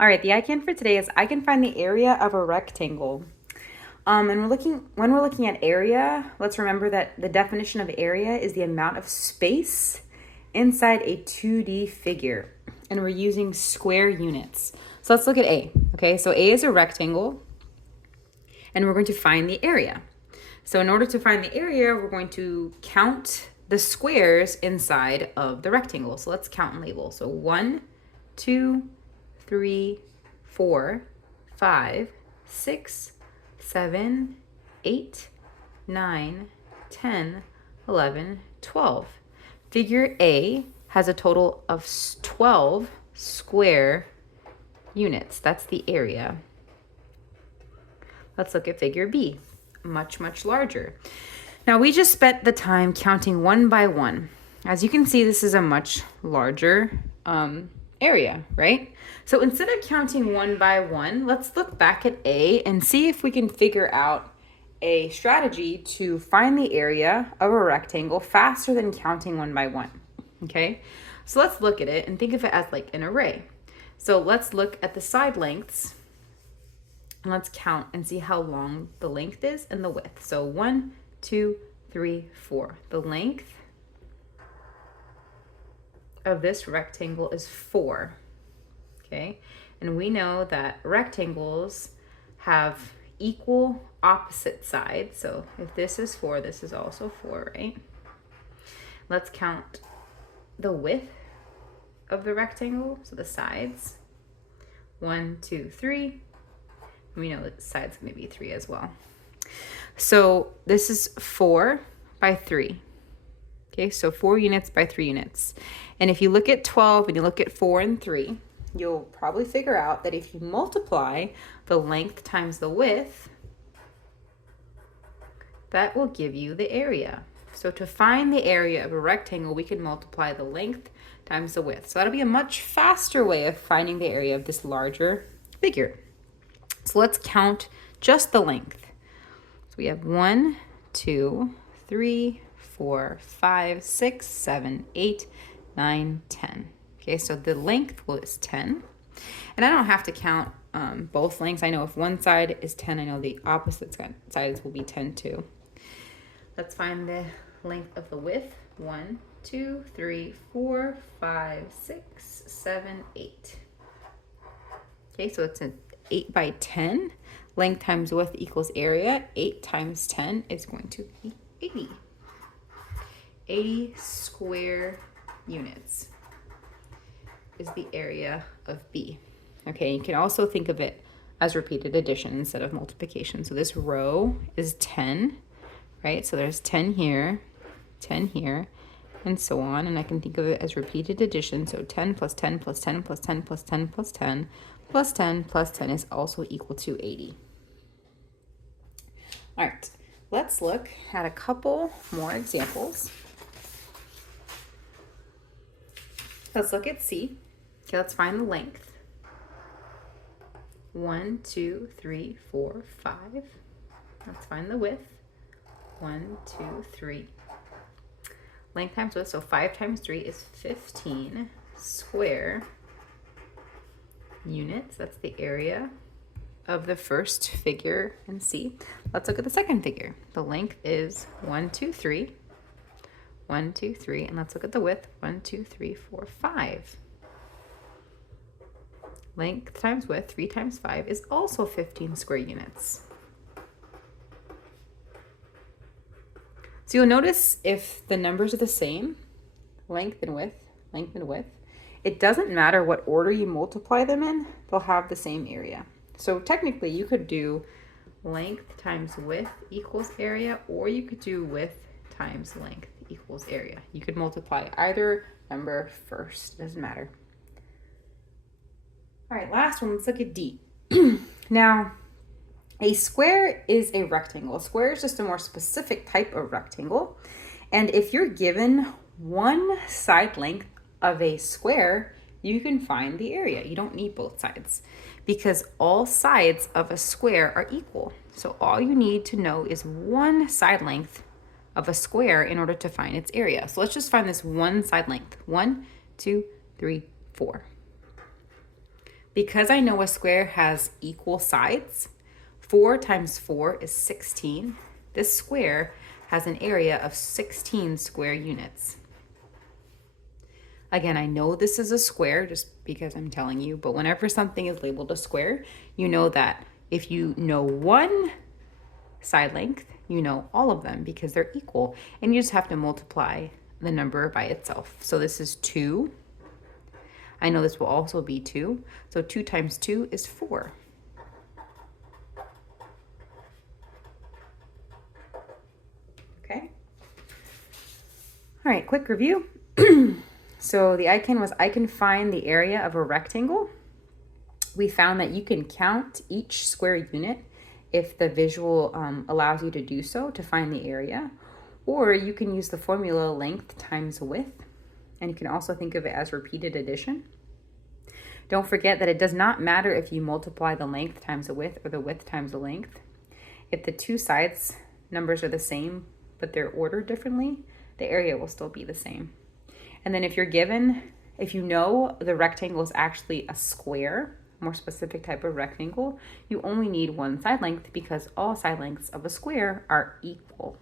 All right, the I can for today is I can find the area of a rectangle. And when we're looking at area, let's remember that the definition of area is the amount of space inside a 2D figure. And we're using square units. So let's look at A. Okay, so A is a rectangle, and we're going to find the area. So in order to find the area, we're going to count the squares inside of the rectangle. So let's count and label. So 1, 2, 3, 4, 5, 6, 7, 8, 9, 10, 11, 12. Figure A has a total of 12 square units. That's the area. Let's look at figure B, much, much larger. Now we just spent the time counting one by one. As you can see, this is a much larger area, right? So instead of counting one by one, let's look back at A and see if we can figure out a strategy to find the area of a rectangle faster than counting one by one, okay? So let's look at it and think of it as like an array. So let's look at the side lengths and let's count and see how long the length is and the width. So 1, 2, 3, 4. The length of this rectangle is 4, okay? And we know that rectangles have equal opposite sides. So if this is 4, this is also 4, right? Let's count the width of the rectangle, so the sides. 1, 2, 3. We know that the side's going to be 3 as well. So this is 4 by 3. Okay, so 4 units by 3 units. And if you look at 12 and you look at 4 and 3, you'll probably figure out that if you multiply the length times the width, that will give you the area. So to find the area of a rectangle, we can multiply the length times the width. So that'll be a much faster way of finding the area of this larger figure. So let's count just the length. So we have 1, 2, 3, 4, 5, 6, 7, 8, 9, 10. Okay, so the length was 10. And I don't have to count both lengths. I know if one side is 10, I know the opposite sides will be 10 too. Let's find the length of the width. 1, 2, 3, 4, 5, 6, 7, 8. Okay, so it's an 8 by 10. Length times width equals area. 8 times 10 is going to be 80. 80 square units is the area of B. Okay, you can also think of it as repeated addition instead of multiplication. So this row is 10, right? So there's 10 here, and so on. And I can think of it as repeated addition. So 10 plus 10 plus 10 plus 10 plus 10 plus 10 plus 10 plus 10 is also equal to 80. All right, let's look at a couple more examples. Let's look at C. Okay, let's find the length. 1, 2, 3, 4, 5. Let's find the width. 1, 2, 3. Length times width, so 5 times 3 is 15 square units. That's the area of the first figure in C. Let's look at the second figure. The length is 1, 2, 3. 1, 2, 3, and let's look at the width. 1, 2, 3, 4, 5. Length times width, 3 times 5 is also 15 square units. So you'll notice if the numbers are the same, length and width, it doesn't matter what order you multiply them in, they'll have the same area. So technically you could do length times width equals area, or you could do width times length equals area. You could multiply either number first, doesn't matter. All right, last one, let's look at D. Now, a square is a rectangle. A square is just a more specific type of rectangle. And if you're given one side length of a square, you can find the area. You don't need both sides because all sides of a square are equal. So all you need to know is one side length of a square in order to find its area. So let's just find this one side length. 1, 2, 3, 4. Because I know a square has equal sides, 4 times 4 is 16. This square has an area of 16 square units. Again, I know this is a square just because I'm telling you, but whenever something is labeled a square, you know that if you know one side length, you know all of them because they're equal, and you just have to multiply the number by itself. So this is 2. I know this will also be 2. So 2 times 2 is 4. Okay. All right, quick review. So the ICANN was, I can find the area of a rectangle. We found that you can count each square unit if the visual allows you to do so to find the area, or you can use the formula length times width, and you can also think of it as repeated addition. Don't forget that it does not matter if you multiply the length times the width or the width times the length. If the two sides numbers are the same, but they're ordered differently, the area will still be the same. And then if you're given, if you know the rectangle is actually a square, more specific type of rectangle, you only need one side length because all side lengths of a square are equal.